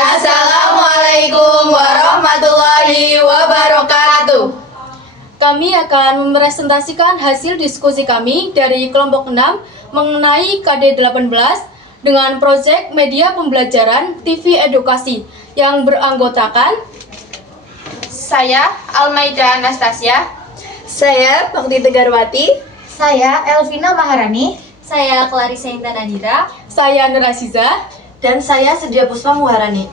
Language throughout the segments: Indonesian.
Assalamualaikum warahmatullahi wabarakatuh. Kami akan mempresentasikan hasil diskusi kami dari kelompok 6 mengenai KD18 dengan proyek media pembelajaran TV edukasi yang beranggotakan Saya Almaida Anastasia. Saya Bakti Tegarwati. Saya Elvina Maharani. Saya Clarissa Intan Nadira. saya Nur Aziza. Dan saya Sedia Puspa Muharani.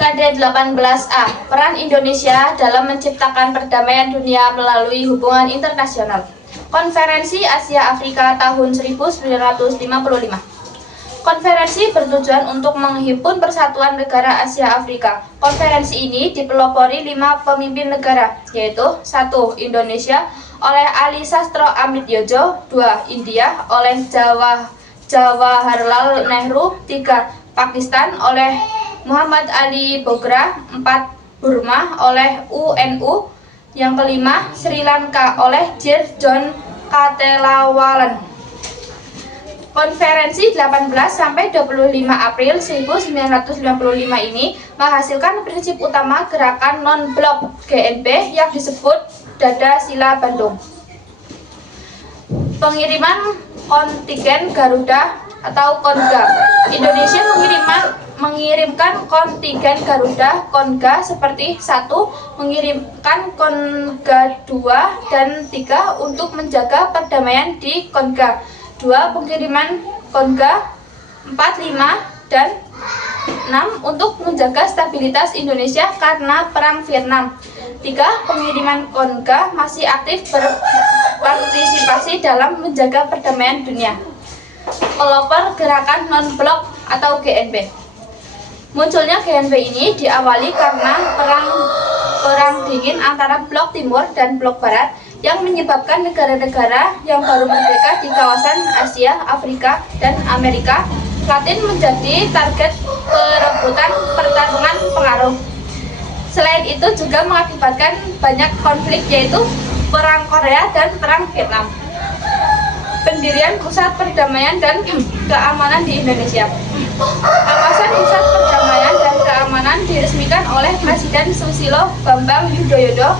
KD18A, peran Indonesia dalam menciptakan perdamaian dunia melalui hubungan internasional. Konferensi Asia Afrika tahun 1955. Konferensi bertujuan untuk menghimpun persatuan negara Asia Afrika. Konferensi ini dipelopori 5 pemimpin negara, yaitu 1. Indonesia oleh Ali Sastro Amrityojo, 2. India oleh Jawaharlal Nehru, 3. Pakistan oleh Muhammad Ali Bogra, 4. Burma oleh UNU, yang kelima Sri Lanka oleh Sir John Katelawalan. Konferensi 18 sampai 25 April 1955 ini menghasilkan prinsip utama gerakan non-blok GNB yang disebut Dada Sila Bandung. Pengiriman kontingen Garuda atau KONGA. Indonesia mengirimkan kontingen Garuda KONGA seperti 1. Mengirimkan KONGA 2 dan 3 untuk menjaga perdamaian di KONGA. 2. Pengiriman KONGA 4, 5, dan 6 untuk menjaga stabilitas Indonesia karena Perang Vietnam. 3. Pengiriman KONGA masih aktif berpartisipasi dalam menjaga perdamaian dunia. Pelopor gerakan non-blok atau GNB. Munculnya GNB ini diawali karena perang dingin antara blok timur dan blok barat yang menyebabkan negara-negara yang baru merdeka di kawasan Asia, Afrika, dan Amerika Latin menjadi target perebutan pertarungan pengaruh. Selain itu juga mengakibatkan banyak konflik, yaitu Perang Korea dan Perang Vietnam. Pendirian Pusat Perdamaian dan Keamanan di Indonesia. Kawasan Pusat Perdamaian dan Keamanan diresmikan oleh Presiden Susilo Bambang Yudhoyono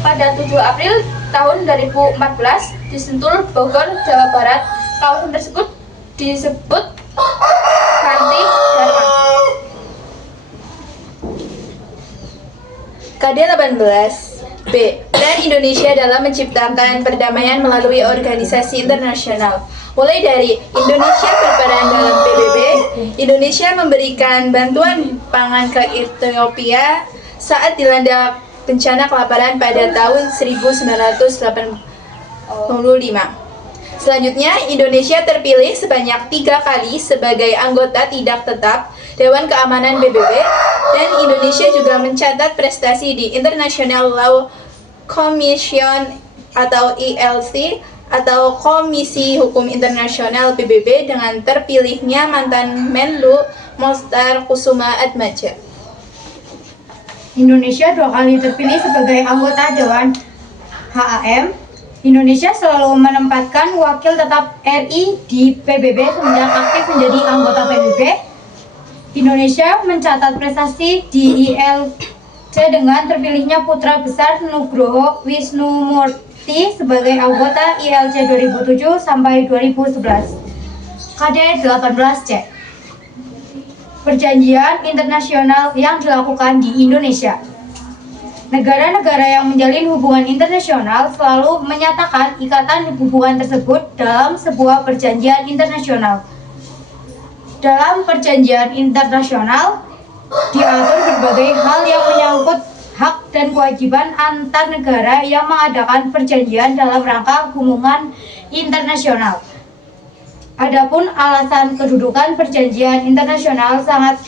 pada 7 April tahun 2014 di Sentul, Bogor, Jawa Barat. Kawasan tersebut disebut Kanti Dharma. KD18 B. Peran Indonesia dalam menciptakan perdamaian melalui organisasi internasional. Mulai dari Indonesia berperan dalam PBB, Indonesia memberikan bantuan pangan ke Ethiopia saat dilanda bencana kelaparan pada tahun 1985. Selanjutnya, Indonesia terpilih sebanyak 3 kali sebagai anggota tidak tetap Dewan Keamanan PBB, dan Indonesia juga mencatat prestasi di International Law Commission atau ILC atau Komisi Hukum Internasional PBB dengan terpilihnya mantan Menlu Mostar Kusuma Atmaja. Indonesia 2 kali terpilih sebagai anggota Dewan HAM. Indonesia selalu menempatkan wakil tetap RI di PBB semenjak aktif menjadi anggota PBB. Indonesia mencatat prestasi di ILC dengan terpilihnya putra besar Nugroho Wisnumurti sebagai anggota ILC 2007 sampai 2011. KD18C. Perjanjian internasional yang dilakukan di Indonesia. Negara-negara yang menjalin hubungan internasional selalu menyatakan ikatan hubungan tersebut dalam sebuah perjanjian internasional. Dalam perjanjian internasional diatur berbagai hal yang menyangkut hak dan kewajiban antar negara yang mengadakan perjanjian dalam rangka hubungan internasional. Adapun alasan kedudukan perjanjian internasional sangat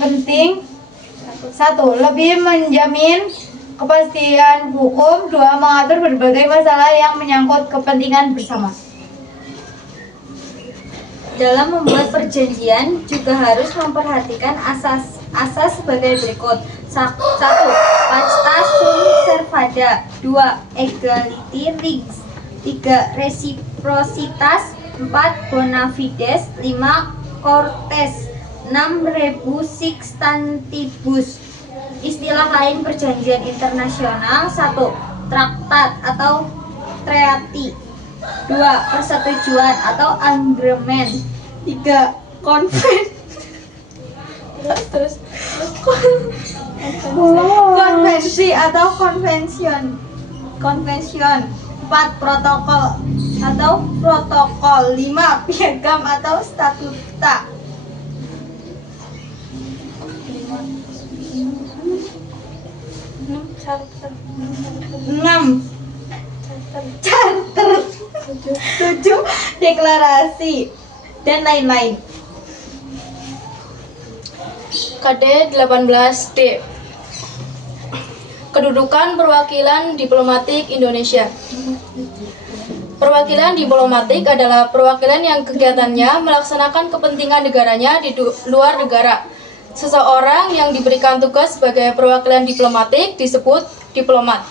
penting. 1. Lebih menjamin kepastian hukum. 2. Mengatur berbagai masalah yang menyangkut kepentingan bersama. Dalam membuat perjanjian juga harus memperhatikan asas sebagai berikut. 1. Pacta sunt servanda. 2. Egality rights. 3. Reciprocitas. 4. Bona fides. 5. Cortes. 6. Rebus sixtantibus. Istilah lain perjanjian internasional. 1. Traktat atau treaty. 2. Persetujuan atau agreement. 3. Konvensi atau konvension. 4. Protokol atau protokol. 5. Piagam atau statuta. 6. Charter. 7. Deklarasi dan lain-lain. KD 18D. Kedudukan perwakilan diplomatik Indonesia. Perwakilan diplomatik adalah perwakilan yang kegiatannya melaksanakan kepentingan negaranya di luar negara. Seseorang yang diberikan tugas sebagai perwakilan diplomatik disebut diplomat.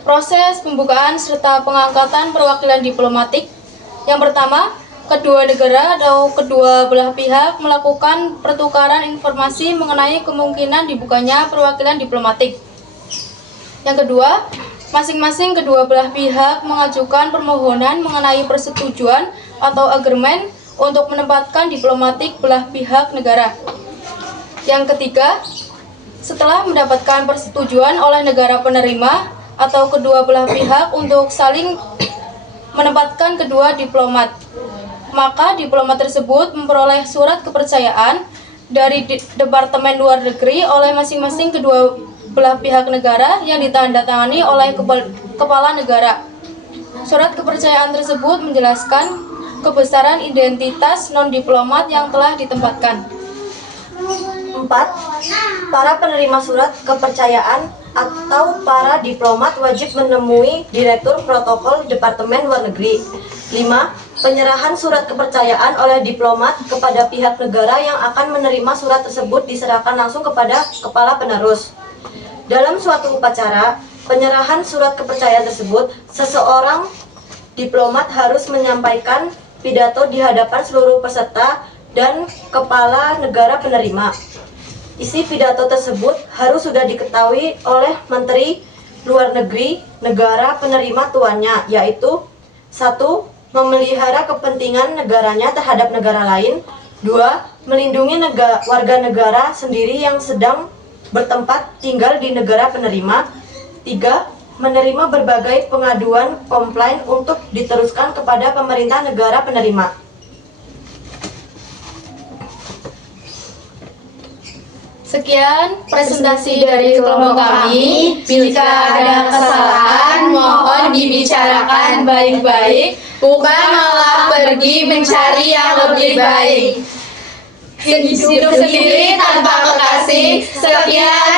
Proses pembukaan serta pengangkatan perwakilan diplomatik. Yang pertama, kedua negara atau kedua belah pihak melakukan pertukaran informasi mengenai kemungkinan dibukanya perwakilan diplomatik. Yang kedua, masing-masing kedua belah pihak mengajukan permohonan mengenai persetujuan atau agreement untuk menempatkan diplomatik belah pihak negara. Yang ketiga, setelah mendapatkan persetujuan oleh negara penerima atau kedua belah pihak untuk saling menempatkan kedua diplomat, maka diplomat tersebut memperoleh surat kepercayaan dari Departemen Luar Negeri oleh masing-masing kedua belah pihak negara yang ditandatangani oleh kepala negara. Surat kepercayaan tersebut menjelaskan kebesaran identitas non-diplomat yang telah ditempatkan. 4. Para penerima surat kepercayaan atau para diplomat wajib menemui Direktur Protokol Departemen Luar Negeri. 5. Penyerahan surat kepercayaan oleh diplomat kepada pihak negara yang akan menerima surat tersebut diserahkan langsung kepada kepala penerus. Dalam suatu upacara penyerahan surat kepercayaan tersebut, seseorang diplomat harus menyampaikan pidato di hadapan seluruh peserta dan kepala negara penerima. Isi pidato tersebut harus sudah diketahui oleh Menteri Luar Negeri negara penerima tuannya, yaitu 1. Memelihara kepentingan negaranya terhadap negara lain. 2. Melindungi warga negara sendiri yang sedang bertempat tinggal di negara penerima. 3. Menerima berbagai pengaduan komplain untuk diteruskan kepada pemerintah negara penerima. Sekian presentasi dari kelompok kami. Jika ada kesalahan, mohon dibicarakan baik-baik, bukan malah pergi mencari yang lebih baik. Hidup sendiri tanpa kekasih. Sekian,